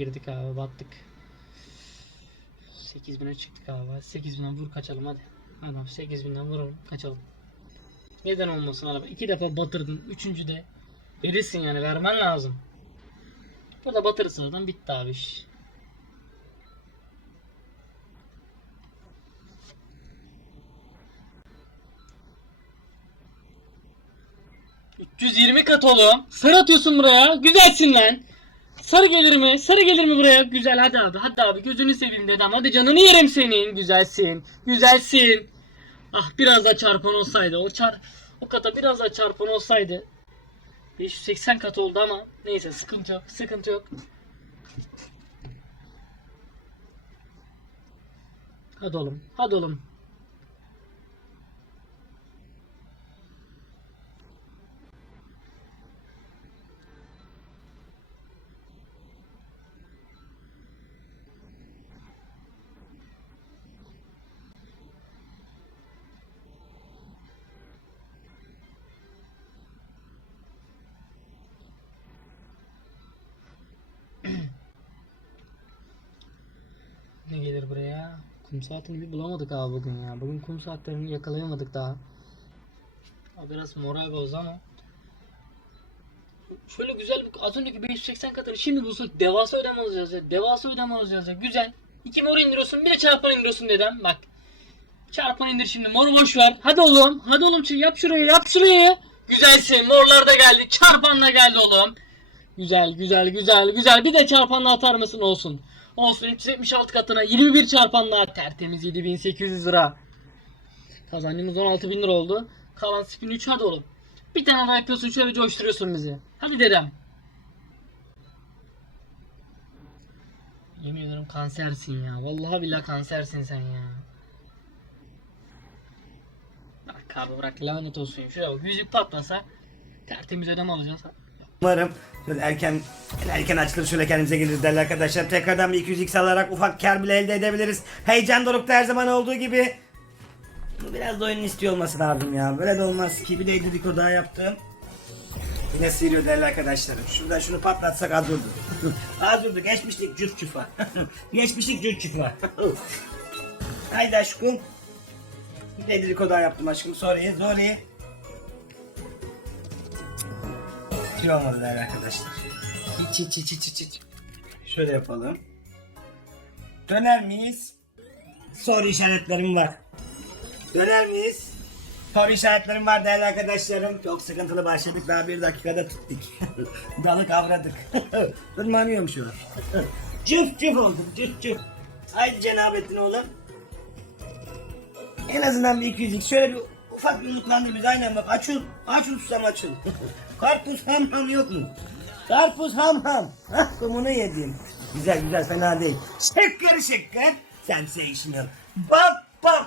girdik abi battık. 8000'e çıktık abi. 8000'den vur kaçalım hadi. Adam 8000'den vuralım kaçalım. Neden olmasın araba? İki defa batırdın. Üçüncü de verirsin yani vermen lazım. Burada batırırsan adam bitti abi iş. ...320 kat oğlum. Sarı atıyorsun buraya. Güzelsin lan. Sarı gelir mi? Sarı gelir mi buraya? Güzel hadi abi. Hadi abi gözünü seveyim dedem. Hadi canını yerim senin. Güzelsin. Güzelsin. Ah biraz daha çarpan olsaydı. O çar o kata biraz daha çarpan olsaydı. 580 kat oldu ama neyse sıkıntı yok. Sıkıntı yok. Hadi oğlum. Hadi oğlum. Gelir buraya? Kum saatini bir bulamadık abi bugün ya. Bugün kum saatlerini yakalayamadık daha. Abi biraz moral bozdu ama. Şöyle güzel bir az önceki 580 katını şimdi bulsak devasa ödeme alacağız ya. Devasa ödeme alacağız ya. Güzel. İki mor indiriyorsun bir de çarpan indiriyorsun dedem. Bak. Çarpan indir şimdi moru boş ver. Hadi oğlum. Hadi oğlum yap şurayı yap şurayı. Güzelsin. Morlar da geldi. Çarpan da geldi oğlum. Güzel güzel güzel güzel. Bir de çarpanla atar mısın olsun. Olsun 376 katına 21 çarpanla tertemiz 7800 lira. Kazancımız 16000 lira oldu. Kalan spin 3 hadi oğlum. Bir tane daha yapıyorsun şöyle coşturuyorsun bizi. Hadi dedem. Yemin ederim kansersin ya. Vallahi billahi kansersin sen ya. Bırak abi bırak lanet olsun. Şuraya bak yüzük patlasa tertemiz ödeme alacağız. Umarım erken erken açılır şöyle kendimize geliriz değerli arkadaşlar. Tekrardan bir 200x alarak ufak kar bile elde edebiliriz. Heyecan dorukta her zaman olduğu gibi. Bu Biraz da oyunun istiyor olması lazım ya. Böyle de olmaz ki. Bir de dedikodu daha yaptım. Yine sıyırıyor değerli arkadaşlarım. Şuradan şunu patlatsak az durdu. az durdu. Geçmiştik cüf cüfa. Geçmiştik cüf cüfa. Haydi aşkım. Bir de dedikodu daha yaptım aşkım. Sorry, sorry. Hiç olmadı değerli arkadaşlar. Hiç hiç hiç hiç hiç. Şöyle yapalım. Döner miyiz? Soru işaretlerim var. Döner miyiz? Soru işaretlerim var değerli arkadaşlarım. Çok sıkıntılı başladık daha bir dakikada tuttuk. Dalı kavradık. Tırmanıyorum şu an. cüf cüf oldum cüf cüf. Haydi cenabettin oğlum. En azından bir 200 şöyle bir ufak bir umutlandığımız aynen bak açıl açıl susam açıl. Karpuz ham ham yok mu? Karpuz ham ham. Hah kumunu yedim. Güzel güzel fena değil. Şeker şeker. Sensational. Bam bam.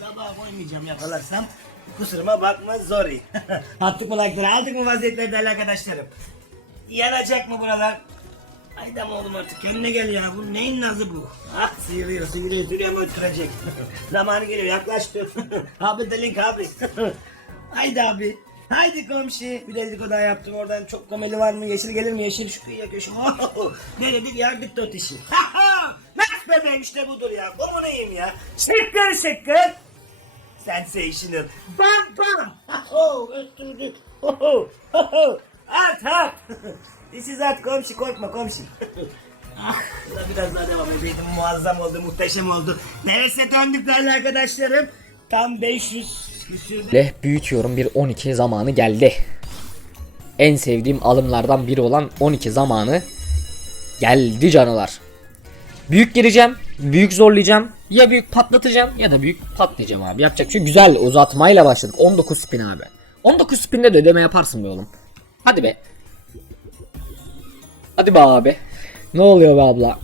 Sabah koymayacağım yakalarsam. Kusuruma bakma sorry. Attık mı like'ları aldık mı vaziyetleri değerli arkadaşlarım. Yanacak mı buralar? Haydi ama oğlum artık kendine gel ya. Bu neyin nazı bu? Ah sıyırıyor sıyırıyor. Sürüyor mu öttürecek? Zamanı geliyor yaklaştı. abi de link abi. Haydi abi. Haydi komşu. Bir dedikodu daha yaptım oradan. Çok komedi var mı? Yeşil gelir mi? Yeşil şu kıyıya köşe. Ne dedik yardık dört işi. Nasıl bebeğim işte budur ya. Bu neyim ya? Şeker şeker. Sensational. Bam bam. Oh, öttürdük. Oh, oh, oh. At at. This is at komşu korkma komşu. ah, biraz daha devam edeydim. Muazzam oldu, muhteşem oldu. Neresi döndük değerli arkadaşlarım? Tam 500 küsürdü. Le büyütüyorum bir 12 zamanı geldi. En sevdiğim alımlardan biri olan 12 zamanı geldi canalar. Büyük gireceğim, büyük zorlayacağım. Ya büyük patlatacağım ya da büyük patlayacağım abi. Yapacak bir şey güzel uzatmayla başladık. 19 spin abi. 19 spinde de ödeme yaparsın be oğlum. Hadi be. Hadi be abi. Ne oluyor be abla?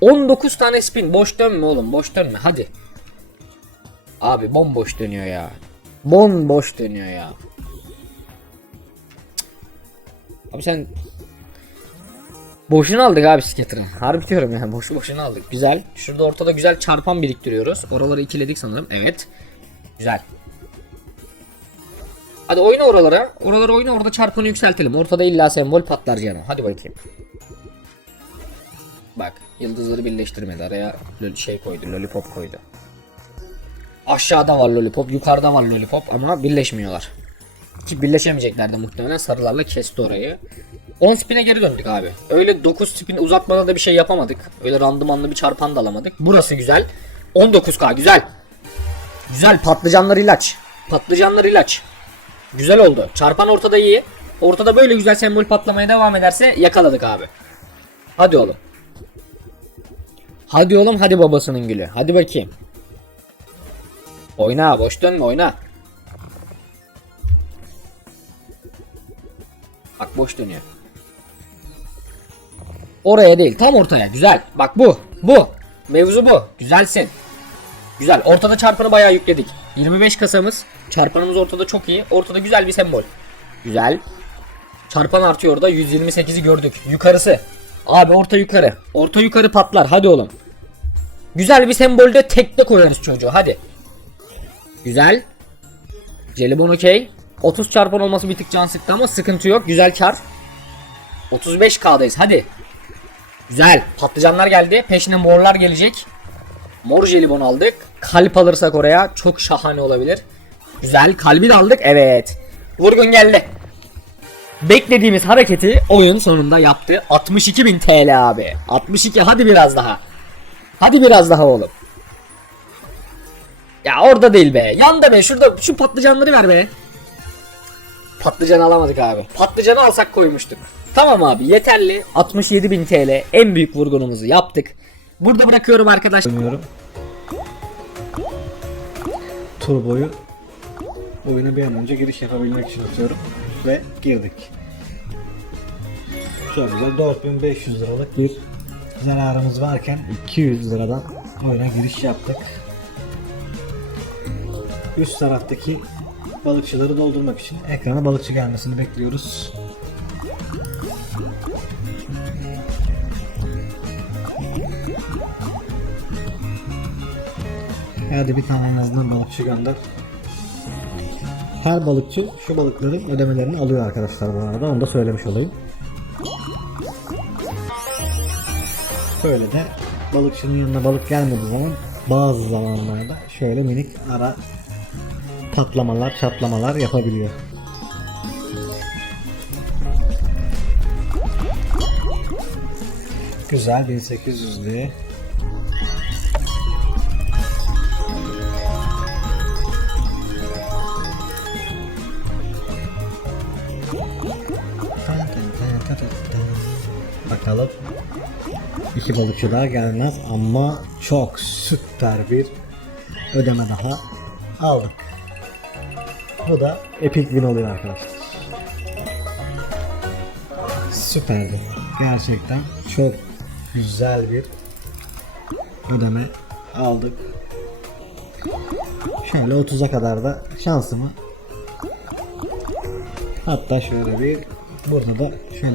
19 tane spin boş dönme oğlum boş dönme hadi. Abi bomboş dönüyor ya. Bomboş dönüyor ya. Abi sen Boşuna aldık abi skatter'ı. Harbi diyorum yani boşu boşuna aldık. Güzel. Şurada ortada güzel çarpan biriktiriyoruz. Oraları ikiledik sanırım. Evet. Güzel. Hadi oyna oralara. Oraları oyna orada çarpanı yükseltelim. Ortada illa sembol patlar canım. Hadi bakayım. Bak yıldızları birleştirmedi araya şey koydu lollipop koydu. Aşağıda var lollipop yukarıda var lollipop ama birleşmiyorlar. Ki birleşemeyecekler de muhtemelen sarılarla kesti orayı. 10 spin'e geri döndük abi. Öyle 9 spin uzatmadan da bir şey yapamadık. Öyle randımanlı bir çarpan da alamadık. Burası güzel. 19k güzel. Güzel patlıcanlar ilaç. Patlıcanlar ilaç. Güzel oldu. Çarpan ortada iyi. Ortada böyle güzel sembol patlamaya devam ederse yakaladık abi. Hadi oğlum. Hadi oğlum hadi babasının gülü. Hadi bakayım. Oyna boş dönme oyna. Bak boş dönüyor. Oraya değil tam ortaya güzel. Bak bu bu. Mevzu bu. Güzelsin. Güzel. Ortada çarpanı bayağı yükledik. 25 kasamız. Çarpanımız ortada çok iyi. Ortada güzel bir sembol. Güzel. Çarpan artıyor orada. 128'i gördük. Yukarısı. Abi orta yukarı. Orta yukarı patlar. Hadi oğlum. Güzel bir sembolde tekte koyarız çocuğu. Hadi. Güzel. Jelibon okey. 30 çarpan olması bir tık can sıktı ama sıkıntı yok. Güzel kar. 35k'dayız. Hadi. Güzel. Patlıcanlar geldi. Peşine morlar gelecek. Mor jelibon aldık. Kalp alırsak oraya çok şahane olabilir. Güzel. Kalbi de aldık. Evet. Vurgun geldi. Beklediğimiz hareketi oyun sonunda yaptı. 62.000 TL abi. 62 hadi biraz daha. Hadi biraz daha oğlum. Ya orada değil be. Yanda be. Şurada şu patlıcanları ver be. Patlıcan alamadık abi. Patlıcanı alsak koymuştuk. Tamam abi yeterli. 67.000 TL en büyük vurgunumuzu yaptık. Burada bırakıyorum arkadaşlar. Dönüyorum. Turboyu oyuna bir an önce giriş yapabilmek için atıyorum ve girdik. Çok güzel 4500 liralık bir zararımız varken 200 liradan oyuna giriş yaptık. Üst taraftaki balıkçıları doldurmak için ekrana balıkçı gelmesini bekliyoruz. Hadi bir tane en azından balıkçı gönder. Her balıkçı şu balıkların ödemelerini alıyor arkadaşlar bu arada. Onu da söylemiş olayım. Böyle de balıkçının yanına balık gelmediği zaman bazı zamanlarda şöyle minik ara patlamalar, çatlamalar yapabiliyor. Güzel 1800'lü. Bakalım. İki balıkçı daha gelmez ama çok süper bir ödeme daha aldık. Bu da epic win oluyor arkadaşlar. Süperdi. Gerçekten çok güzel bir ödeme aldık. Şöyle 30'a kadar da şansımı Hatta şöyle bir burada da şöyle